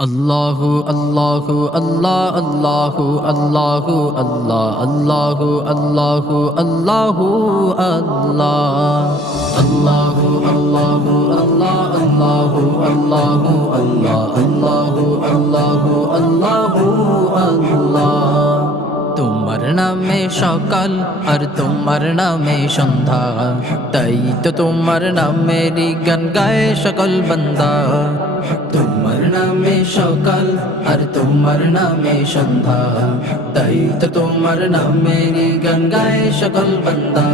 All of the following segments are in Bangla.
আল্লাহু আল্লাহু আল্লাহ আল্লাহু আল্লাহু আল্লাহ আল্লাহু আল্লাহু আল্লাহু আল্লাহ আল্লাহু আল্লাহু আল্লাহ আল্লাহু আল্লাহু আল্লাহ আল্লাহু আল্লাহু আল্লাহু আল্লাহ তোমার নামে সকাল আর তোমার নামে সন্ধ্যা। তাই তো তোমার নামেরই গান গায় সকল বান্দা। নামে সকাল আর তোমার নামে সন্ধ্যা। তাই তো তোমার নামেরই গান গায় সকল বান্দা।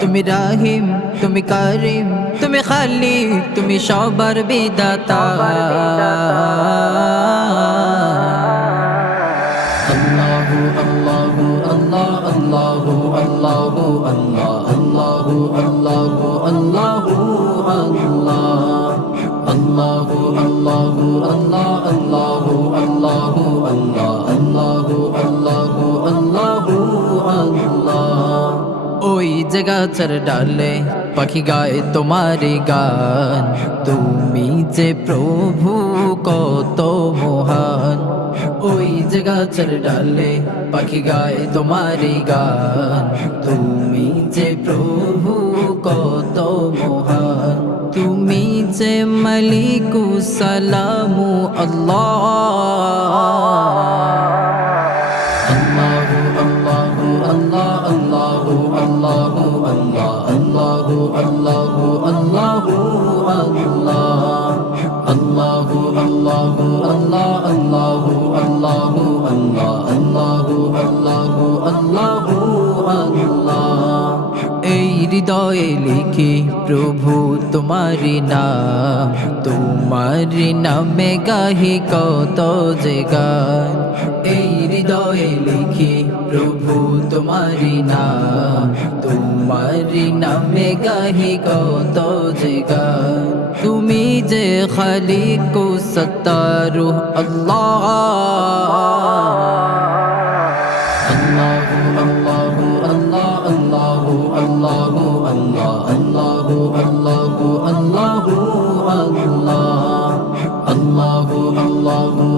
তুমি রাহিম, তুমি কারিম, তুমি খালি তুমি সবার বিদাতা আল্লাহু আল্লাহু, আল্লাহ, আল্লাহু আল্লাহু, আল্লাহ, আল্লাহু আল্লাহু আল্লাহু, আল্লাহ। ওই জায়গাচার ডালে, পাখি গায়ে তোমারি গান। তুমি যে প্রভু, কত মহান। ওই জায়গাচার ডালে, পাখি গায়ে তোমারি গান। তুমি যে প্রভু, কত মহান। তুমি যে মালিকু সালামু আল্লাহু। আল্লাহু আল্লাহ আল্লাহু আল্লাহু আল্লাহু আল্লাহ আল্লাহু আল্লাহু আল্লাহ আল্লাহু আল্লাহু আল্লাহ আল্লাহু আল্লাহু আল্লাহু আল্লাহ এই হৃদয়ে লিখি, প্রভু তোমারি নাম। তোমারি নামে গাহি কত যে গান। এই হৃদয়ে লিখি, প্রভু তোমারি নাম। میں کہیں تو جگ تمی جے خلی کو ستارو اللہ اللہ گو اللہ گو اللہ اللہ گو اللہ گو اللہ اللہ گو اللہ گو اللہ گو اللہ اللہ گو اللہ گو